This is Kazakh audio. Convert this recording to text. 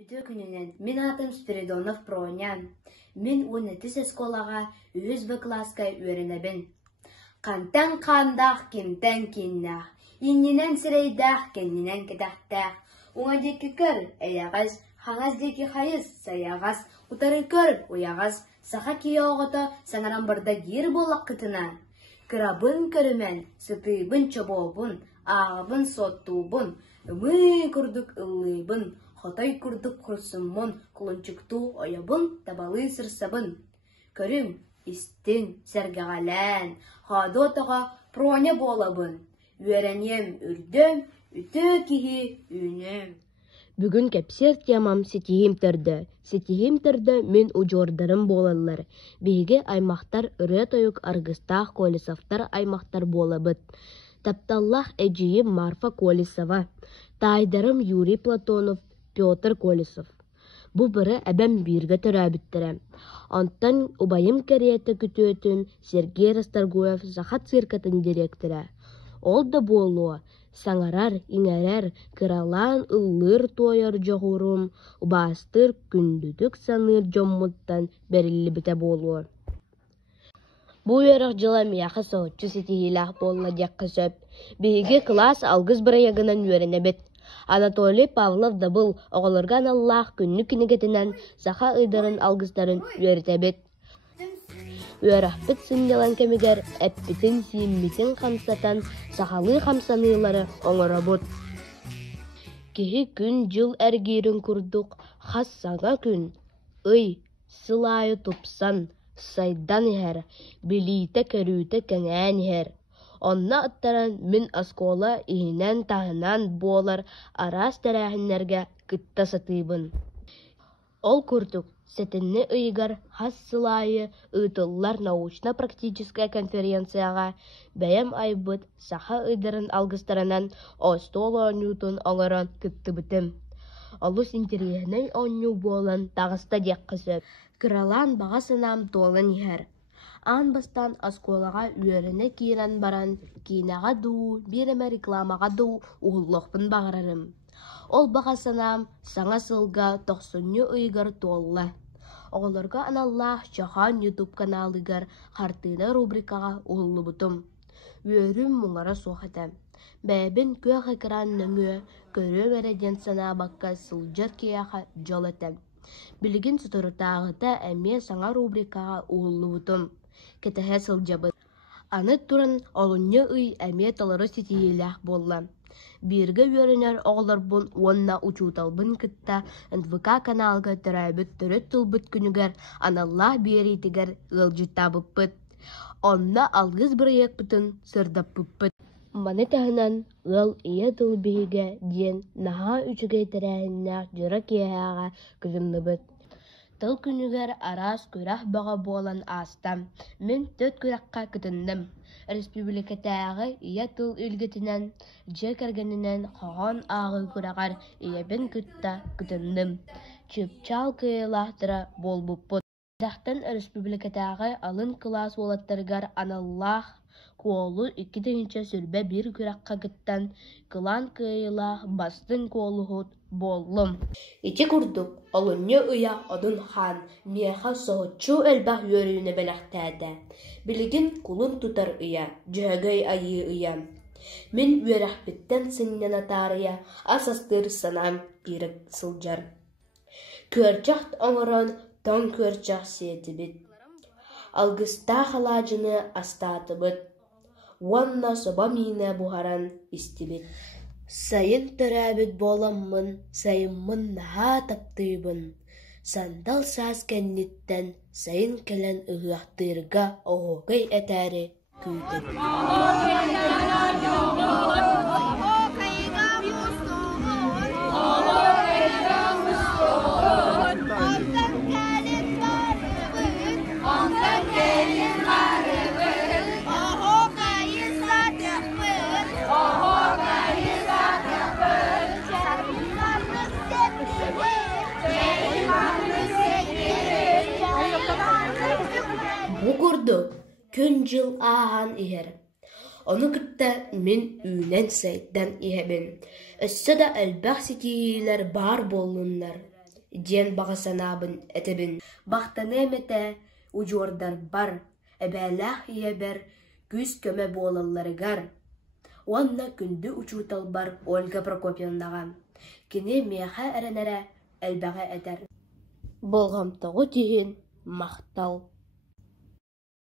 Ütü gününün min atım Spiridonov Pronya. Min 12 eskolaga 100 klaska öğrenebin. Kantan kandaq kimten kinnaq. İnninen sireydaq kenninen kedaqtaq. Uğa deki kör eyağız. Hağaz deki hayız sayağız. Utarı kör uyağız. Sağa kiyoğuta sangaran barda gir bolak kıtına. Kırabın körümen, sıtıybın çobobun, ağabın sottubun. Ümü kurduk ıllıybın. Хотай курдук құрсыммон, құлынчыкту ойабын, табалы сырсабын. Көрім, истин, сәргіғалән, қады отаға проня болабын. Үйеренем үрдім, үті кихи үйнім. Бүгін кәпсер темам сетихим тірді мен ұжордарым болалар. Бейге аймақтар үрі тойық арғыстақ колесовтар аймақтар болабыд. Тапталлах әжейім Марфа Колесова, тайдарым Юрий Платонов, Петр Колесов. Бу бары әбәм бирге төрәбіттірі. Онтан убайым кәрияті күтөтін Сергей Расторгуев Захат циркатын директоры. Ол да болуы, саңарар, иңәрәр, кыралан ыллыр тойар жоғырым, убастыр күндүдік саныр жоммуттан бәрілі біте болуы. Бу ярық жылы мияқы соғытчы сетихилах болла дек сөп. Бейге класс алгыз бір ягынан өренебет. Анатолий Павлов да бұл оғылырған Аллах күнні кінігетінен саха ыйдарын алгыстарын өрітебет. Өрәхпіт сынделан кәмігер әппітін сиімметін қамсатан сахалы қамсанылары оңырабыд. Кехи күн жыл әргерін күрдік, қас саңа күн. Ый, сылайы тупсан, сайдан әр, білейті көрүйті кәңән әр. Онна аттаран мин аскола ихинен тағынан болар арас тәрәхінлерге кытта сатыбын. Ол күрдік, сәтінні ыйгар хас сылайы ыйтыллар научно-практическая конференцияға бәйім айбыт саха ыйдарын алгыстарынан остоло нютон оңыран кытты бітім. Олус интерьернен онню болан тағыста дек қысып. Кыралан бағасынам толын ехер. Ан бастан асколаға үйеріне кейран баран, кейнаға ду, береме рекламаға ду уғыллықпын бағарарым. Ол бағасынам саңа сылға 90 ұйғыр толла. Оғыларға аналлах Чахан YouTube каналыгар қартыны рубрикаға уғылы бұтым. Үйерім мұңара соқатам. Бәбін көк экран нөңі, көрі мереден сана баққа сылжыр кейаға жол етім. Білігін сұтырытағыта әме саңа рубрикаға уғылы бұтым. Кетәһә сылжабы. Аны туран олынны ый әме талары сетиелях болла. Бирге өрінер оғылар бұн онна учуталбын кытта НВК каналға түрәбіт түрет тұлбыт күнігер аналлах берейтігер ғылжытта бұппыт. Онна алғыз бір ек бұтын сырдап бұппыт. Маны тағынан ғыл ие тұл бейге ден наға үчіге тәрәхіннәқ жыра кияға күзімді бұт. Тыл күнігер арас күрәх баға болан астам. Мен төт күрәққа күтіндім. Республикатағы ия тыл үлгетінен, жек әргенінен қоған ағы күрәғар иебін күтті күтіндім. Чүпчал күйелақтыра бол бұппыт. Зақтан республикатағы алын класс олаттырғар аналлах қолу 2-ші сүрбе бір күрәққа күттен кылан күйелақ бастын қолу ғыт боллым. Ити күрдік, олынны ұя одын хан, меха соғытчу әлбақ өріні бәліқтәді. Білігін күлін тұтар ұя, жөгөй айы ұя. Мен өрәқпіттен сыннен атарыя, асастыр санам бірік сылжар. Көрчақты оңыран, тон көрчақ сеті біт. Алғыста қалажыны астаты біт. Уанна соба миіне бұғаран істібіт. Сайын түрәбіт боламмын, сайынмын наға таптыйбын. Сандал саз кәнниттен сайын кәлін ұғақтырға оғығай әтәрі күйдір. Бұғырды күн жыл аған егер. Оны күтті мен үйнен сайттан егебін. Өссі да әлбәқ сетейлер бар болынлар. диэн бағасанабын этебин. Бақтаны әмете ұжордар бар, әбәләқ иебер күз көмі болаларыгар. Онна күнді учутал бар Ольга Прокопьевнаға. Кені меха әрінәрі әлбәғі әдер. Болғамтығы дейін мақтал.